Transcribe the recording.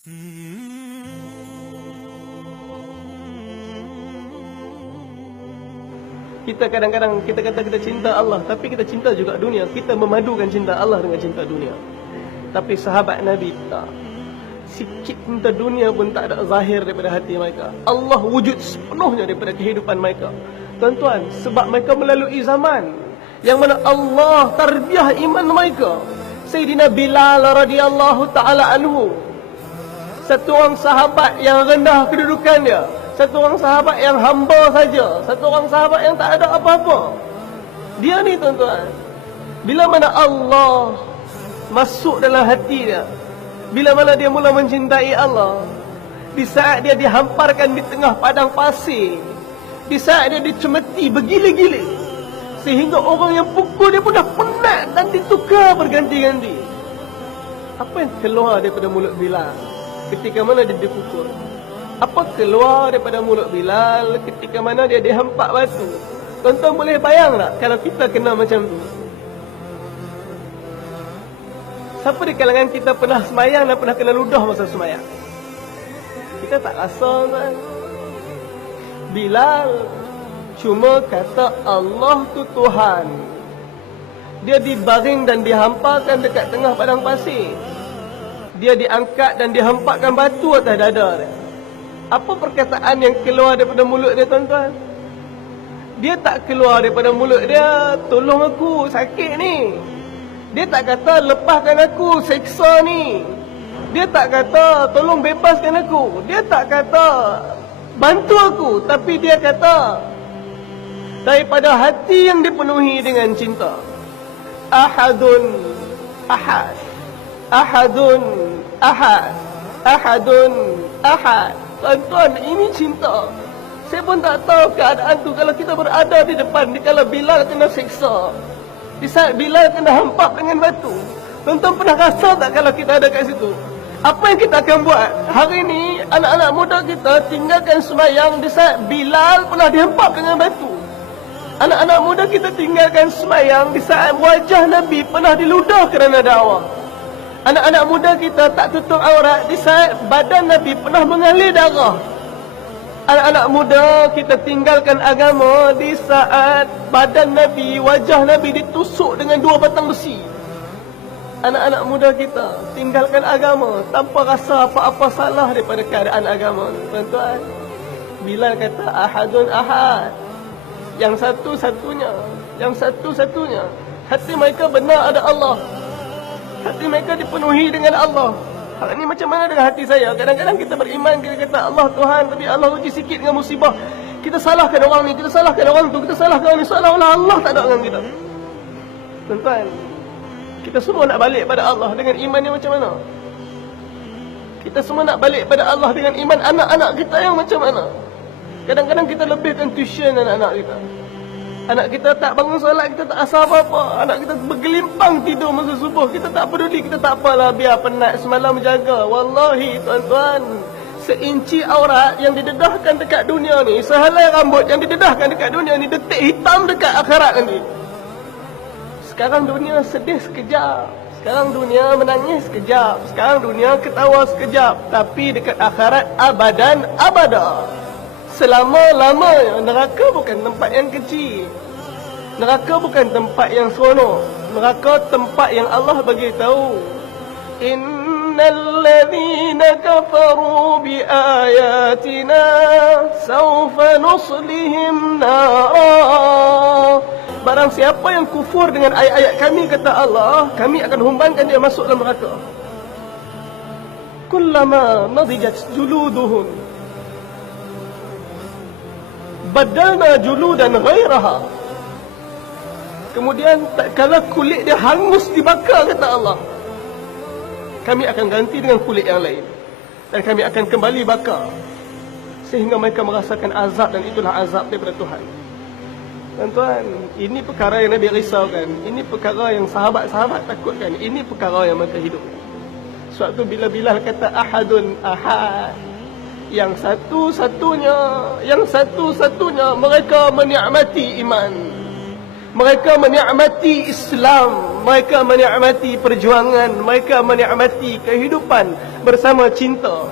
Kita kadang-kadang kita kata kita cinta Allah, tapi kita cinta juga dunia. Kita memadukan cinta Allah dengan cinta dunia. Tapi sahabat Nabi tak. Sikit cinta dunia pun tak ada zahir daripada hati mereka. Allah wujud sepenuhnya daripada kehidupan mereka. Tuan-tuan, sebab mereka melalui zaman yang mana Allah tarbiyah iman mereka. Sayyidina Bilal radhiyallahu ta'ala anhu, satu orang sahabat yang rendah kedudukan dia, satu orang sahabat yang hamba saja, satu orang sahabat yang tak ada apa-apa. Dia ni tuan-tuan, bila mana Allah masuk dalam hati dia, bila mana dia mula mencintai Allah, di saat dia dihamparkan di tengah padang pasir, di saat dia dicemeti bergila-gila, sehingga orang yang pukul dia pun dah penat dan ditukar berganti-ganti. Apa yang keluar daripada mulut Bilal ketika mana dia dipukul? Apa keluar daripada mulut Bilal ketika mana dia dihempak batu? Tuan-tuan boleh bayang tak kalau kita kena macam tu? Siapa di kalangan kita pernah semayang dan pernah kena ludah masa semayang? Kita tak rasa kan? Bilal cuma kata Allah tu Tuhan. Dia dibaring dan dihamparkan dekat tengah padang pasir. Dia diangkat dan dihempakkan batu atas dada dia. Apa perkataan yang keluar daripada mulut dia, tuan-tuan? Dia tak keluar daripada mulut dia, tolong aku, sakit ni. Dia tak kata, lepaskan aku, seksa ni. Dia tak kata, tolong bebaskan aku. Dia tak kata, bantu aku. Tapi dia kata, daripada hati yang dipenuhi dengan cinta. Ahadun ahad. Ahadun ahad. Ahadun ahad. Tuan-tuan, ini cinta. Saya pun tak tahu keadaan tu kalau kita berada di depan, kalau Bilal kena seksa, di saat Bilal kena hempap dengan batu. Tuan-tuan pernah rasa tak kalau kita ada kat situ? Apa yang kita akan buat? Hari ini, anak-anak muda kita tinggalkan sembahyang di saat Bilal pernah dihempap dengan batu. Anak-anak muda kita tinggalkan sembahyang di saat wajah Nabi pernah diludah kerana dakwah. Anak-anak muda kita tak tutup aurat di saat badan Nabi pernah mengalir darah. Anak-anak muda kita tinggalkan agama di saat badan Nabi, wajah Nabi ditusuk dengan 2 batang besi. Anak-anak muda kita tinggalkan agama tanpa rasa apa-apa salah daripada keadaan agama. Tuan-tuan, Bilal kata ahadun ahad, yang satu-satunya, yang satu-satunya. Hati mereka benar ada Allah. Hati mereka dipenuhi dengan Allah. Hal ini macam mana dengan hati saya? Kadang-kadang kita beriman, kita kata Allah Tuhan, tapi Allah uji sikit dengan musibah. Kita salahkan orang ni, kita salahkan orang tu, kita salahkan orang ni, seolah-olah Allah tak ada dengan kita. Tuan-tuan, kita semua nak balik pada Allah dengan iman yang macam mana? Kita semua nak balik pada Allah dengan iman anak-anak kita yang macam mana? Kadang-kadang kita lebihkan tuition anak-anak kita. Anak kita tak bangun solat, kita tak asal apa-apa. Anak kita bergelimpang tidur masa subuh, kita tak peduli, kita tak apalah, biar penat semalam jaga. Wallahi tuan-tuan, seinci aurat yang didedahkan dekat dunia ni, sehelai rambut yang didedahkan dekat dunia ni, detik hitam dekat akhirat nanti. Sekarang dunia sedih sekejap, sekarang dunia menangis sekejap, sekarang dunia ketawa sekejap, tapi dekat akhirat abadan abada, selama-lamanya. Neraka bukan tempat yang kecil. Neraka bukan tempat yang seronok. Neraka tempat yang Allah bagi tahu, innal ladzina kafaru bi ayatina sawfa nuslihim nara. Barang siapa yang kufur dengan ayat-ayat kami, kata Allah, kami akan humbankan dia masuk dalam neraka. Kullama nadijat juluduhum badalna juludan ghairaha. Kemudian tak kala kulit dia hangus dibakar, kata Allah, kami akan ganti dengan kulit yang lain dan kami akan kembali bakar sehingga mereka merasakan azab, dan itulah azab daripada Tuhan. Tuan-tuan, ini perkara yang Nabi risaukan, ini perkara yang sahabat-sahabat takutkan, ini perkara yang mereka hidupkan. Sebab tu bila Bilal kata ahadun ahad, yang satu-satunya, yang satu-satunya, mereka menikmati iman, mereka menikmati Islam, mereka menikmati perjuangan, mereka menikmati kehidupan bersama cinta.